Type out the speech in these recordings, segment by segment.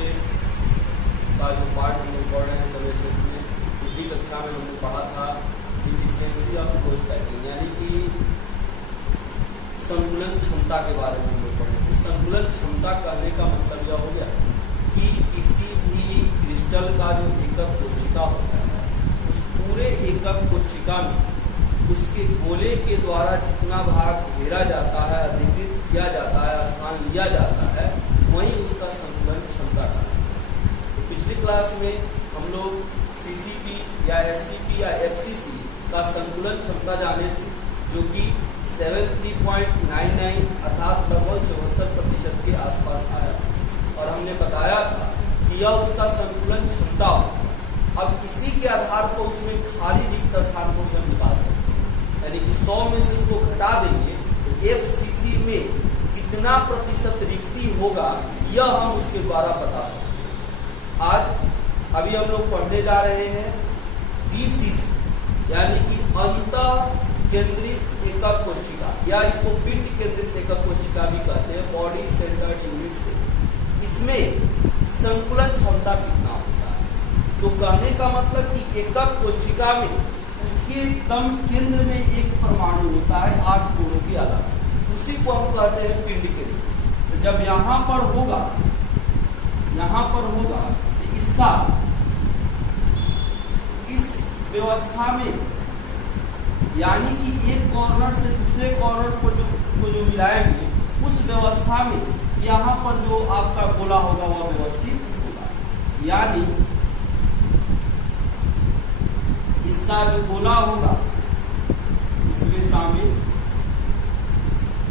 से का जो पार्ट हम लोग पढ़ रहे हैं समय क्षेत्र में, पिछली कक्षा में हमने पढ़ा था इफिशिएंसी ऑफ क्लोज पैकिंग, यानी कि संकुलन क्षमता के बारे में हम लोग पढ़े। तो संकुलन क्षमता करने का मतलब यह हो गया कि किसी भी क्रिस्टल का जो एकक कोशिका होता है, उस पूरे एकक कोशिका में उसके गोले के द्वारा जितना भाग घेरा जाता है, अधिकृत किया जाता है, स्थान लिया जाता है, वही उसका संकुलन क्षमता का है। तो पिछली क्लास में हम लोग सीसीपी या एससीपी या एफसीसी का संकुलन क्षमता जाने थे, जो कि 73.99 अर्थात लगभग 74% के आसपास आया, और हमने बताया था कि यह उसका संकुलन क्षमता हो। अब इसी के आधार पर उसमें खाली रिक्त स्थान को हम निकाल सकते हैं, यानी कि 100 में से उसको घटा देंगे तो एफसीसी में कितना प्रतिशत रिक्ति होगा, यह हम उसके द्वारा बता सकते हैं। आज अभी हम लोग पढ़ने जा रहे हैं बीसीसी, यानी कि अंतः केंद्रित एकक कोशिका, या इसको पिंड केंद्रित एकक कोशिका भी कहते हैं, बॉडी सेंटर्ड यूनिट से। इसमें संकुलन क्षमता कितना होता है? तो कहने का मतलब कि एकक कोशिका में उसके एकदम केंद्र में एक परमाणु होता है 8 कोणों के अलावा, उसी को हम कहते हैं पिंड केंद्र। तो जब यहाँ पर होगा तो इसका इस व्यवस्था में, यानी कि एक कॉर्नर से दूसरे कॉर्नर को जो मिलाएंगे, उस व्यवस्था में यहाँ पर जो आपका गोला होगा वह व्यवस्थित होगा, यानी इसका जो गोला होगा इसमें शामिल,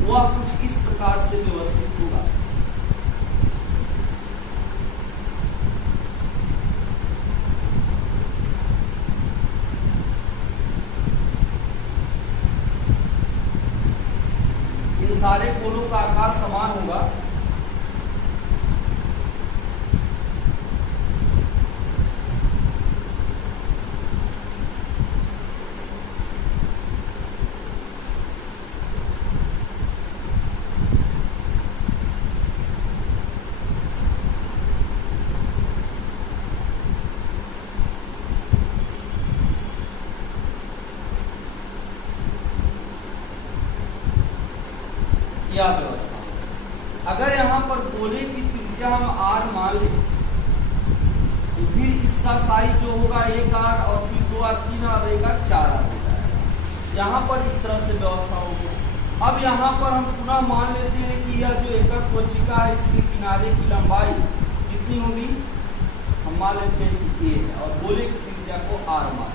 वह कुछ इस प्रकार से व्यवस्थित होगा। सारे कोनों का आकार समान होगा, व्यवस्था। अगर यहाँ पर गोले की त्रिज्या हम r मान लें, तो फिर इसका साइज जो होगा 1r और फिर 2r, 3r रहेगा, 4r हो जाएगा। यहाँ पर इस तरह से व्यवस्था होगी। अब यहाँ पर हम पुनः मान लेते हैं कि यह जो एकक कोशिका है, इसके किनारे की लंबाई कितनी होगी? हम मान लेते हैं कि a है, और गोले की त्रिज्या को r मान।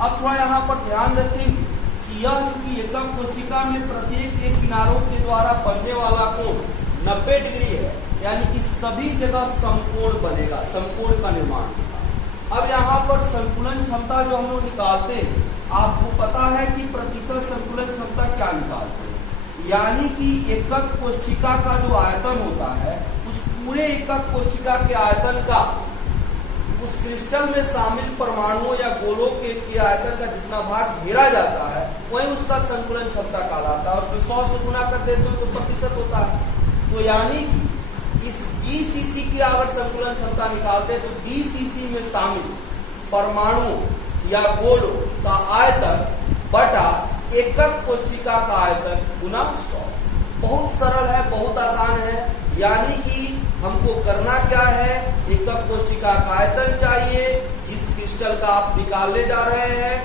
अब थोड़ा यहाँ पर ध्यान रखेंगे कि यह चूंकि एकक कोशिका में प्रत्येक के किनारों के द्वारा बनने वाला कोण 90 डिग्री है, यानी कि सभी जगह समकोण बनेगा, समकोण का निर्माण होगा। अब यहाँ पर संकुलन क्षमता जो हम लोग निकालते हैं, आपको पता है कि प्रतिशत संकुलन क्षमता क्या निकालते हैं, यानी कि एकक कोशिका का जो आयतन होता है, उस पूरे एकक कोशिका के आयतन का उस क्रिस्टल में शामिल परमाणुओं या गोलों के आयतन का जितना भाग घेरा जाता है, वही उसका संकुलन क्षमता कहलाता है। उसमें 100 से गुना कर देते हो तो प्रतिशत होता है। तो यानी कि इस बीसीसी की अगर संकुलन क्षमता निकालते हैं, तो बीसीसी में शामिल परमाणुओं या गोलों का आयतन बटा एकक कोशिका का आयतन गुना 100। बहुत सरल है, बहुत आसान है। यानी कि हमको करना क्या है, एकक कोशिका का आयतन चाहिए, जिस क्रिस्टल का आप निकालने जा रहे हैं,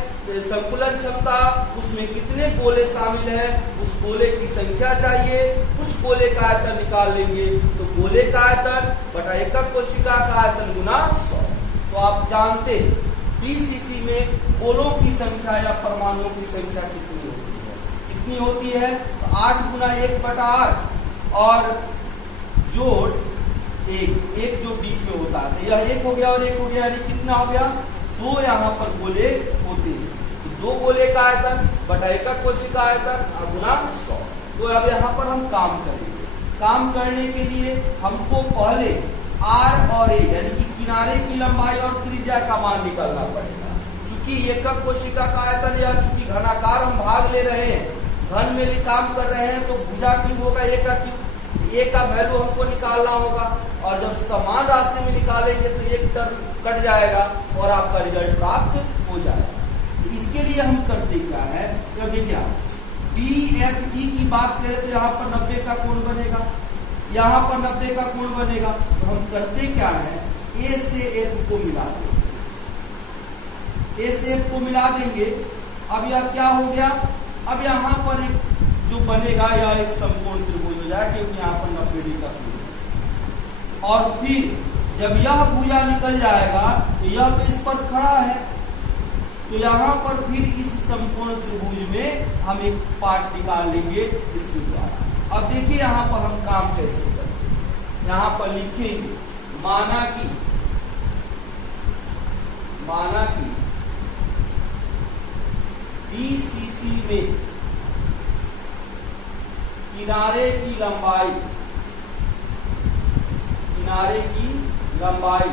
संकुलन क्षमता, उसमें कितने गोले शामिल हैं, उस गोले की संख्या चाहिए, उस गोले का आयतन निकाल लेंगे, तो गोले का आयतन बटा एकक कोशिका का आयतन गुना 100। तो आप जानते हैं बीसीसी में गोलों की संख्या या परमाणुओं की संख्या कितनी होती है? तो 8 गुना 1/8 और जोड़ एक जो बीच में होता है, यह 1 हो गया और 1 हो गया, यानी कितना हो गया? 2 यहाँ पर गोले होते हैं, तो 2 गोले का आयतन बटा एकक कोशिका आयतन गुना 100। तो अब यहाँ पर हम काम करेंगे। काम करने के लिए हमको पहले r और a, यानी कि किनारे की लंबाई और त्रिज्या का मान निकालना पड़ेगा। चूंकि एकक कोशिका का आयतन या चूंकि घनाकार हम भाग ले रहे हैं, घन में काम कर रहे हैं, तो भुजा क्यूब होगा a का क्यूब। ए का वैल्यू हमको निकालना होगा, और जब समान राशि में निकालेंगे तो एक टर्म कट जाएगा और आपका रिजल्ट प्राप्त हो जाएगा। तो इसके लिए हम करते क्या है, तो देखिए BFE की बात करें तो यहाँ पर 90 का कोण बनेगा, यहाँ पर 90 का कोण बनेगा। तो हम करते क्या है, ए से एफ को मिला देंगे, ए से एफ को मिला देंगे। अब यह क्या हो गया, अब यहाँ पर एक जो बनेगा यह एक समकोण त्रिभुज हो जाएगा, क्योंकि यहाँ पर 90 डिग्री का कोण है। और फिर जब यह भुजा निकल जाएगा तो यह तो इस पर खड़ा है, तो यहाँ पर फिर इस समकोण त्रिभुज में हम एक पार्ट निकाल लेंगे इसके द्वारा। अब देखिए यहाँ पर हम काम कैसे करते हैं, यहाँ पर लिखेंगे माना कि BCC में किनारे की लंबाई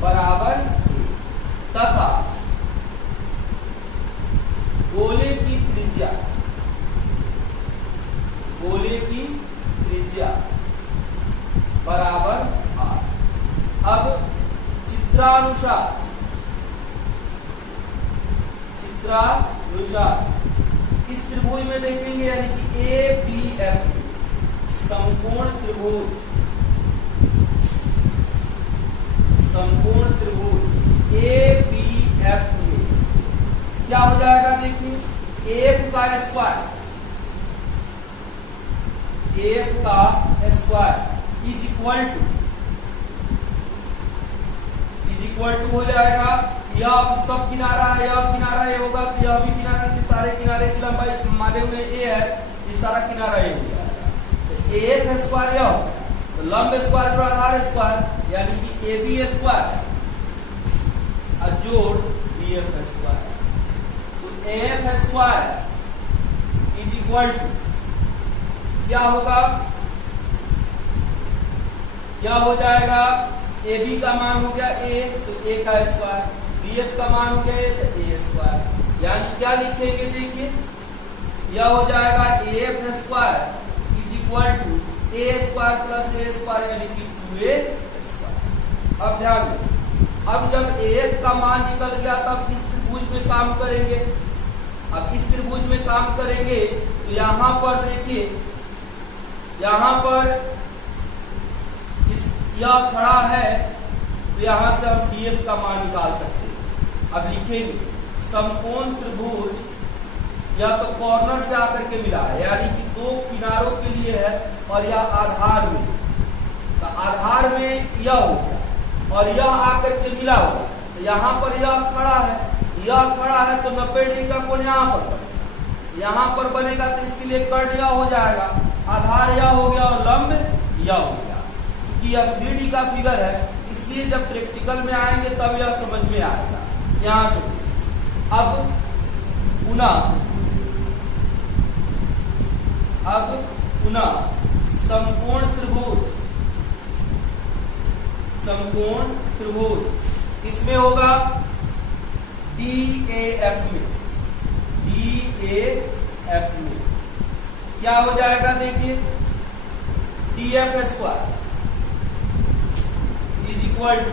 बराबर तथा गोले की त्रिज्या बराबर r। अब चित्रानुसार इस त्रिभुज में देखेंगे, यानी कि ABF समकोण त्रिभुज ABF में क्या हो जाएगा, देखिए AF का स्क्वायर इज इक्वल टू हो जाएगा, यह सब किनारा है, यह किनारा ये होगा तो यह भी किनारा, कि सारे किनारे की लंबाई माने हुए ए है, ये सारा किनारा ए हो जाएगा। तो AF स्क्वायर यह तो लंब स्क्वायर पर आधार स्क्वायर, यानी कि AB स्क्वायर जोड़ BF स्क्वायर। तो AF square is equal to क्या होगा, क्या हो जाएगा, AB का मान हो गया A, तो A का स्क्वायर, BF का मान हो गया तो A स्क्वायर। यानी क्या लिखेंगे, देखिए यह हो जाएगा AF square is equal to A square plus A square, यानी कि 2A स्क्वायर। अब ध्यान दें, अब जब AF का मान निकल गया तब इस त्रिभुज में काम करेंगे। अब इस त्रिभुज में काम करेंगे तो यहाँ पर देखिए, यहाँ पर यह खड़ा है तो यहाँ से हम DF का मान निकाल सकते हैं। अब लिखेंगे समकोण त्रिभुज या तो कॉर्नर से आकर के मिला है, यानी कि दो किनारों के लिए है, और यह आधार में, तो आधार में यह हो गया और यह आकर के मिला होगा। तो यहाँ पर यह खड़ा है तो 90 डिग्री का कोण यहाँ पर बनेगा, यहाँ पर बनेगा तो इसके लिए कर्ण यह हो जाएगा, आधार यह हो गया और लंब यह हो गया। चूंकि यह 3D का फिगर है इसलिए जब प्रैक्टिकल में आएंगे तब यह समझ में आएगा। यहां से अब पुनः समकोण त्रिभुज इसमें होगा DAF में क्या हो जाएगा, देखिए DF square is equal to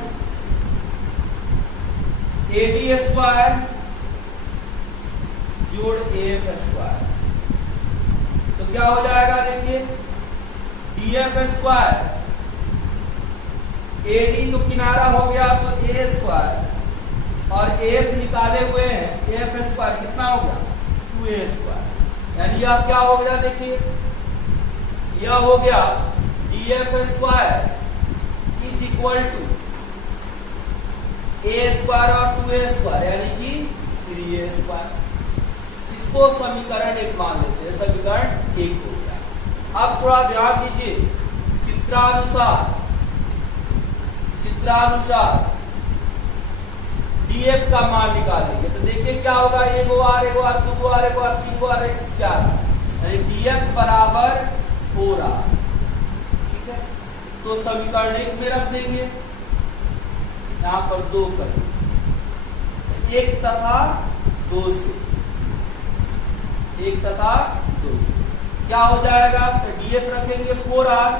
AD square जोड़ AF स्क्वायर। तो क्या हो जाएगा, देखिए DF स्क्वायर, AD तो किनारा हो गया तो A स्क्वायर, और AF निकाले हुए हैं AF स्क्वायर कितना हो गया 2A स्क्वायर। यानी यह क्या हो गया, देखिए यह हो गया DF square is equal to A square और 2A स्क्वायर, यानी कि 3A स्क्वायर। इसको समीकरण 1 मान लेते हैं, समीकरण 1 हो गया। अब थोड़ा ध्यान दीजिए, चित्रानुसार DF का मान निकालेंगे तो देखिए क्या होगा, 1 R 1 R 2 R 1 R 3 R 1 4, यानी DF बराबर 4R। ठीक है, तो समीकरण 1 में रख देंगे, यहाँ पर 2 कर दीजिए, 1 तथा 2 से क्या हो जाएगा, तो DF रखेंगे 4R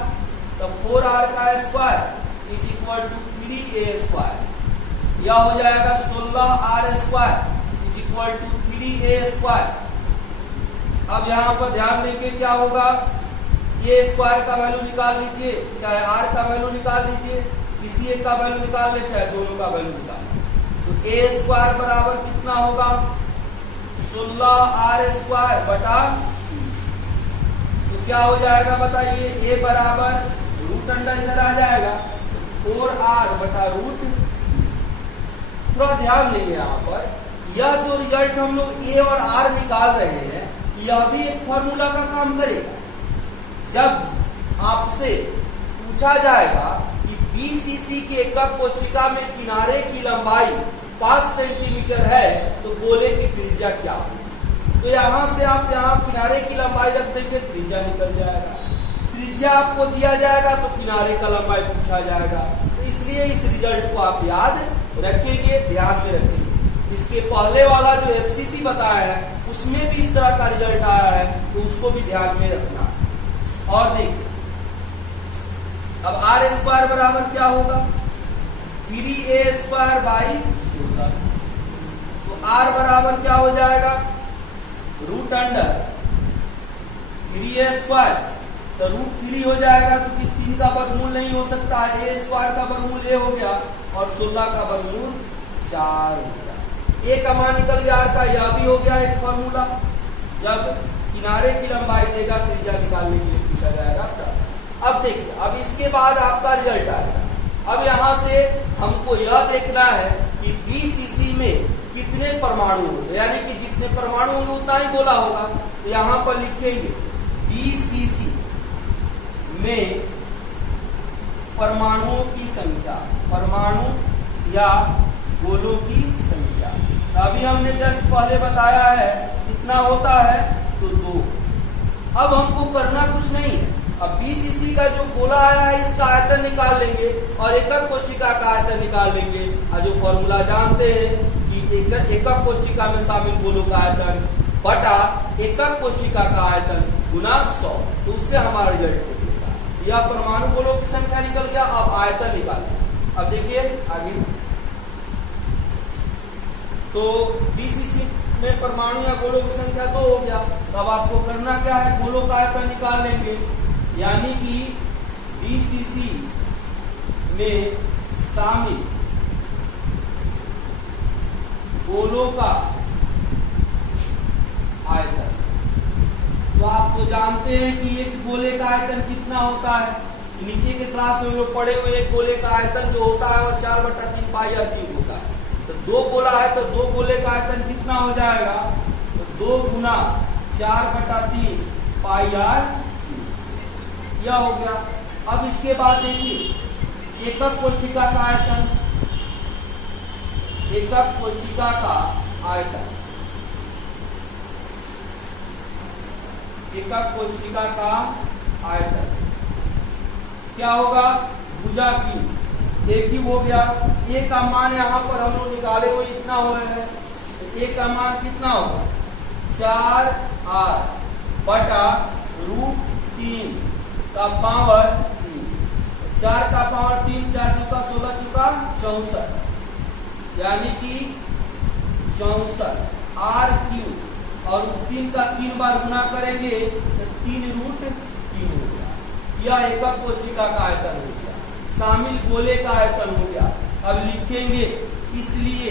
तो 4r का square is equal to 3a square. यह हो जाएगा 16r square is equal to 3a square. अब यहाँ पर ध्यान देंगे क्या होगा, ये स्क्वायर का वैल्यू निकाल लीजिए, चाहे r का वैल्यू निकाल लीजिए, किसी एक का वैल्यू निकाल ले, चाहे दोनों का वैल्यू निकाल ले। तो a स्क्वायर बराबर कितना होगा, 16r स्क्वायर बटा, तो क्या हो जाएगा बताइए, a बराबर रूट अंडर इधर आ जाएगा 4r बटा रूट। थोड़ा ध्यान देंगे यहाँ पर, यह जो रिजल्ट हम लोग a और r निकाल रहे हैं, यह भी एक फॉर्मूला का काम करेगा। जब आपसे पूछा जाएगा कि BCC के एकक कोशिका में किनारे की लंबाई 5 सेंटीमीटर है तो गोले की त्रिज्या क्या होगी, तो यहां से आप यहां किनारे की लंबाई रख देंगे, त्रिज्या निकल जाएगा। त्रिज्या आपको दिया जाएगा तो किनारे का लंबाई पूछा जाएगा, तो इसलिए इस रिजल्ट को आप याद रखेंगे, ध्यान में रखेंगे। इसके पहले वाला जो FCC बताया है उसमें भी इस तरह का रिजल्ट आया है, तो उसको भी ध्यान में रखना। और देखिए अब r स्क्वायर बराबर क्या होगा, 3a स्क्वायर बाई 16। तो r बराबर क्या हो जाएगा, रूट अंडर 3a स्क्वायर, तो रूट 3 हो जाएगा, क्योंकि 3 का वर्गमूल नहीं हो सकता है, a स्क्वायर का वर्गमूल a हो गया और 16 का वर्गमूल 4 हो गया। a का मान निकल गया, r का यह भी हो गया एक फॉर्मूला। जब किनारे की लंबाई देगा त्रिज्या निकालने के लिए पूछा जाएगा तब। अब देखिए, अब इसके बाद आपका रिजल्ट आएगा। अब यहाँ से हमको यह देखना है कि BCC में कितने परमाणु होंगे, यानी कि जितने परमाणु होंगे उतना ही गोला होगा। तो यहाँ पर लिखेंगे BCC में परमाणुओं की संख्या, परमाणु या गोलों की संख्या। अभी हमने जस्ट पहले बताया है कितना होता है, तो 2। अब हमको करना कुछ नहीं है, अब BCC का जो गोला आया है इसका आयतन निकाल लेंगे और एकक कोशिका का आयतन निकाल लेंगे। और जो फॉर्मूला जानते हैं कि एकक कोशिका में शामिल गोलों का आयतन बटा एकक कोशिका का आयतन गुना 100, तो उससे हमारा रिजल्ट निकलेगा। यह परमाणु गोलों की संख्या निकल गया, अब आयतन निकालें। अब देखिए आगे, तो BCC में परमाणु या गोलों की संख्या 2 हो गया। तो अब आपको करना क्या है, गोलों का आयतन निकाल लेंगे, यानी कि BCC में शामिल गोलों का आयतन। तो आप तो जानते हैं कि एक गोले का आयतन कितना होता है, नीचे के क्लास में लोग पढ़े हुए, एक गोले का आयतन जो होता है वो 4/3 πr³ होता है। तो 2 गोला है तो 2 गोले का आयतन कितना हो जाएगा, तो 2 गुना 4/3 πr³ यह हो गया। अब इसके बाद देखिए एकक कोशिका का आयतन, एकक कोशिका का आयतन, एकक कोशिका का आयतन क्या होगा, भुजा की एक ही हो गया। a का मान यहाँ पर हम लोग निकाले हुए इतना हुए हैं, a का मान कितना होगा, 4r बटा रूट 3 का पावर 3। 4 का पावर 3, 4 चुका 16 चुका 64, यानी कि 64 r³ और 3 का 3 बार गुना करेंगे तो 3√3 हो गया। यह एकक कोशिका का आयतन हो गया, शामिल गोले का आयतन हो गया। अब लिखेंगे इसलिए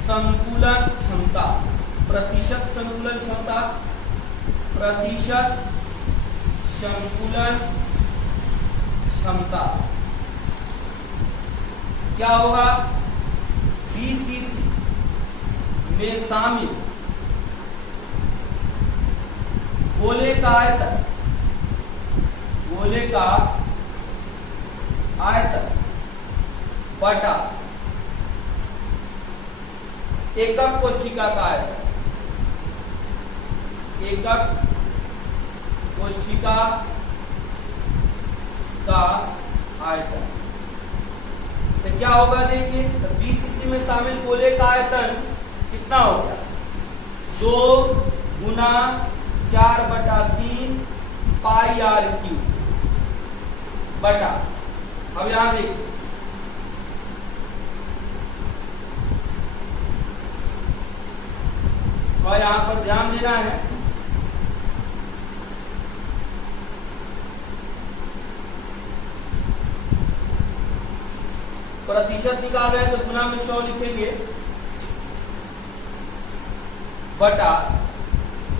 संकुलन क्षमता, प्रतिशत संकुलन क्षमता, प्रतिशत संकुलन क्षमता क्या होगा, BCC में शामिल गोले का आयतन, गोले का आयतन बटा एकक कोशिका का आयतन, एकक कोशिका का आयतन। तो क्या होगा देखिए, तो BCC में शामिल गोले का आयतन कितना होगा, 2 गुना 4/3 πr³ बटा, अब यहां देखिए और यहां पर ध्यान देना है, प्रतिशत निकाल रहे हैं तो गुना में 100 लिखेंगे, बटा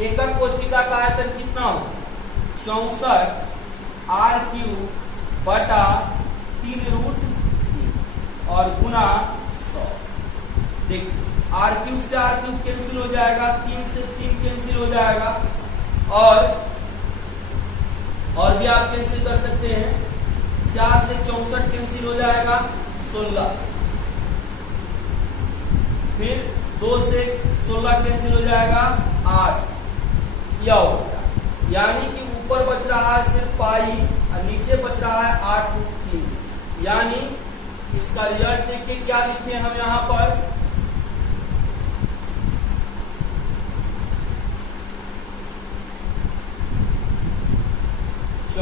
एकक कोशिका का आयतन कितना हो, 64 r³ बटा 3√3 और गुना 100। देखिए r³ से r³ कैंसिल हो जाएगा, 3 से 3 कैंसिल हो जाएगा, और भी आप कैंसिल कर सकते हैं, 4 से 64 कैंसिल हो जाएगा, 16, फिर 2 से 16 कैंसिल हो जाएगा, 8, यह हो गया। यानी कि ऊपर बच रहा है सिर्फ पाई और नीचे बच रहा है 8√3। यानी इसका रिजल्ट देखिए क्या लिखे हम यहां पर, r³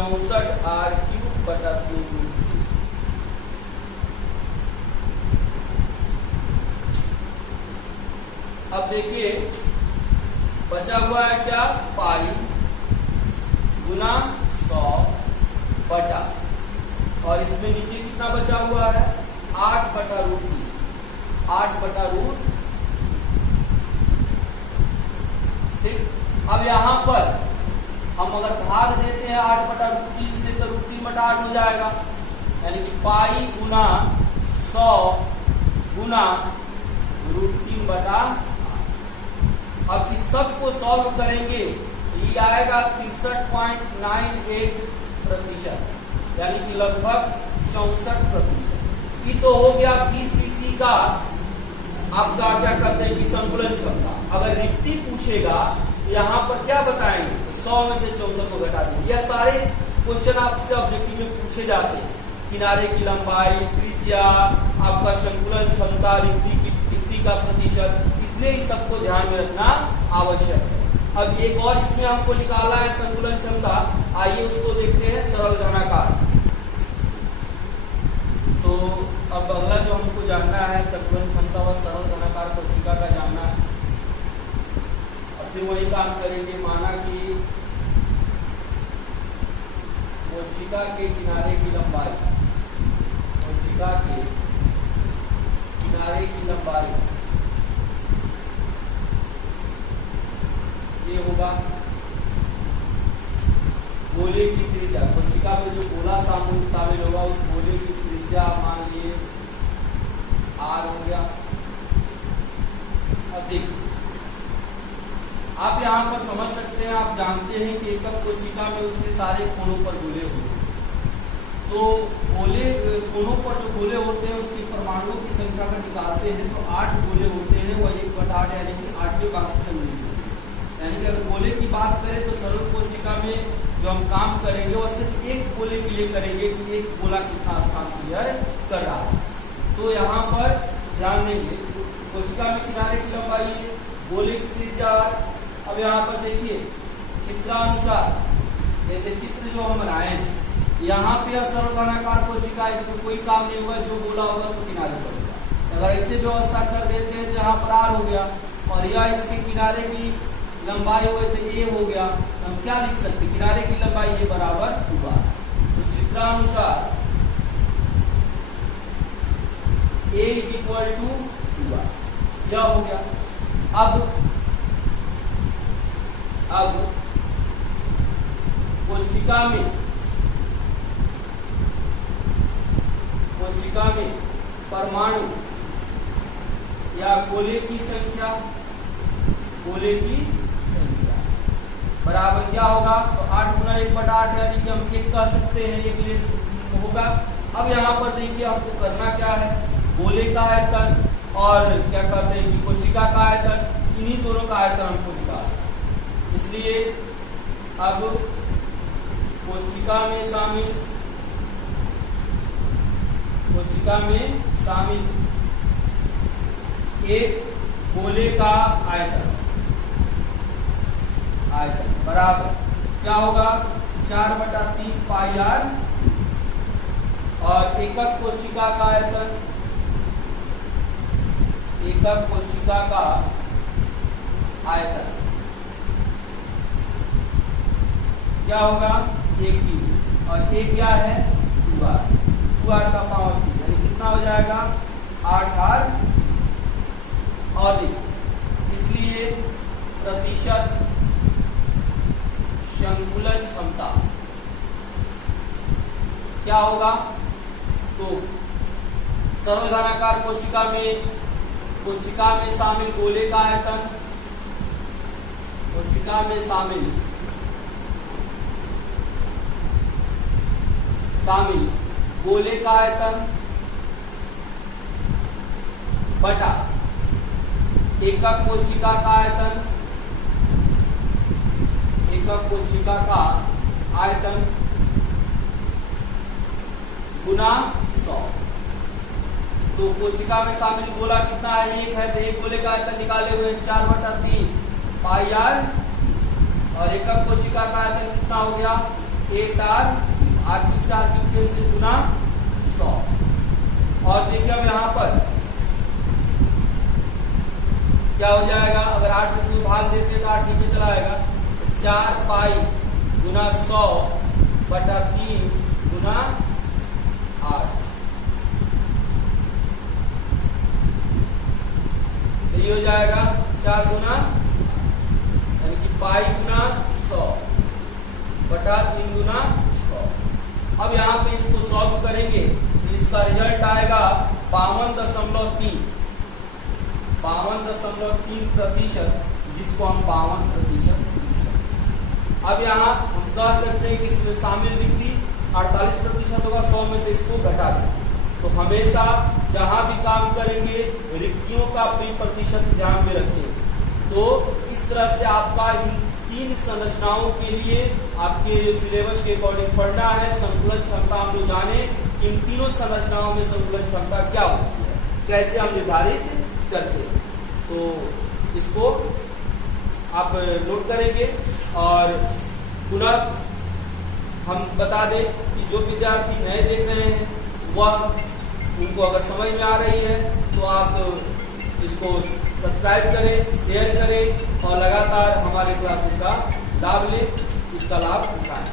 बटा 3√3। अब देखिए बचा हुआ है क्या, पाई गुना 100 बटा, और इसमें नीचे कितना बचा हुआ है, 8/√3, 8/√। ठीक, अब यहां पर हम अगर भाग देते हैं 8/√3 से तो √3/8 हो जाएगा, यानी कि पाई गुना 100 गुना √3/8। अब इस सब को सॉल्व करेंगे, ये आएगा 63.98%, यानी कि लगभग 64%। ये तो हो गया 20 सीसी का आपका क्या कहते हैं कि संकुलन क्षमता। अगर रिक्ति पूछेगा यहाँ पर क्या बताएंगे, 100 में से 64 को घटा देंगे। यह सारे क्वेश्चन आपसे ऑब्जेक्टिव में पूछे जाते हैं, किनारे की लंबाई, त्रिज्या, आपका संकुलन क्षमता, रिक्ति का प्रतिशत, इसलिए इस सबको ध्यान में रखना आवश्यक है। अब एक और इसमें हमको निकाला है संकुलन क्षमता, आइए उसको देखते हैं, सरल घनाकार। तो अब अगला जो हमको जानना है संकुलन क्षमता व सरल घनाकार कोशिका का जानना है। अब फिर वही काम करेंगे, माना कि कोशिका के किनारे की लंबाई, कोशिका के किनारे की लंबाई ये होगा गोले की त्रिज्या, कोशिका में जो गोला शामिल होगा उस गोले की त्रिज्या मान लीजिए r हो गया। अब देखिए आप यहाँ पर समझ सकते हैं, आप जानते हैं कि एकक कोशिका में उसके सारे कोनों पर गोले होते हैं, तो गोले कोनों पर जो गोले होते हैं उसकी परमाणुओं की संख्या का निकालते हैं तो 8 गोले होते हैं, वह 1/8 यानी कि 8वें भाग से मिलते हैं। यानी कि अगर गोले की बात करें तो सरल कोशिका में जो हम काम करेंगे वो सिर्फ एक गोले के लिए करेंगे कि एक गोला कितना स्थान क्लियर कर रहा है। तो यहाँ पर ध्यान देंगे, कोशिका में किनारे की लंबाई, गोले की त्रिज्या। अब यहाँ पर देखिए चित्रानुसार, जैसे चित्र जो हम बनाए हैं, यहाँ पे सरल घनाकार कोशिका, इसमें कोई काम नहीं होगा, जो गोला होगा उसको किनारे पर होगा। अगर ऐसे व्यवस्था कर देते हैं तो यहाँ पर r हो गया और यह इसके किनारे की लंबाई हो तो a हो गया, हम क्या लिख सकते, किनारे की लंबाई a बराबर 2r। तो चित्रानुसार a = 2r, यह हो गया। अब कोशिका में परमाणु या गोले की संख्या, बराबर क्या होगा, तो 8 गुना 1/8 यानी कि हम 1 कह सकते हैं, एक ले होगा। अब यहाँ पर देखिए हमको करना क्या है, गोले का आयतन और क्या कहते हैं कि कोशिका का आयतन, इन्हीं दोनों का आयतन हमको निकालना। इसलिए अब कोशिका में शामिल एक गोले का आयतन बराबर क्या होगा, 4/3 पाई r और एकक कोशिका का आयतन, एकक कोशिका का आयतन क्या होगा, एक की, और एक क्या है 2r, 2r का पावर 3 यानी कितना हो जाएगा 8r अधिक। इसलिए प्रतिशत संकुलन क्षमता क्या होगा, तो सर्वधनाकार कोशिका में शामिल गोले का आयतन, कोशिका में शामिल गोले का आयतन बटा एकक कोशिका का आयतन, एकक कोशिका का आयतन गुना 100। तो कोशिका में शामिल गोला कितना है, एक है, तो एक गोले का आयतन निकाले हुए 4/3 पाई आर, और एकक कोशिका का आयतन कितना हो गया 8r, r3 से गुना 100। और देखिए अब यहाँ पर क्या हो जाएगा, अगर 8 से इसको भाग देते तो 8 नीचे चला आएगा, 4 पाई गुना 100/3 गुना 8, तो ये हो जाएगा 4 गुना यानी कि पाई गुना 100/3 गुना 6। अब यहाँ पे इसको सॉल्व करेंगे तो इसका रिजल्ट आएगा 52.3%, जिसको हम 52% लिख सकते। अब यहाँ हम कह सकते हैं कि इसमें शामिल रिक्ति 48% होगा, 100 में से इसको घटा दें। तो हमेशा जहां भी काम करेंगे रिक्तियों का प्रतिशत ध्यान में रखें। तो इस तरह से आपका इन 3 संरचनाओं के लिए आपके सिलेबस के अकॉर्डिंग पढ़ना है। संकुलन क्षमता हम लोग जाने इन तीनों संरचनाओं में संकुलन क्षमता क्या होती है, कैसे हम निर्धारित करते हैं, तो इसको आप नोट करेंगे। और पुनः हम बता दें कि जो विद्यार्थी नए देख रहे हैं वह उनको अगर समझ में आ रही है तो आप इसको सब्सक्राइब करें, शेयर करें और लगातार हमारे क्लासेस का लाभ लें, इसका लाभ उठाएं।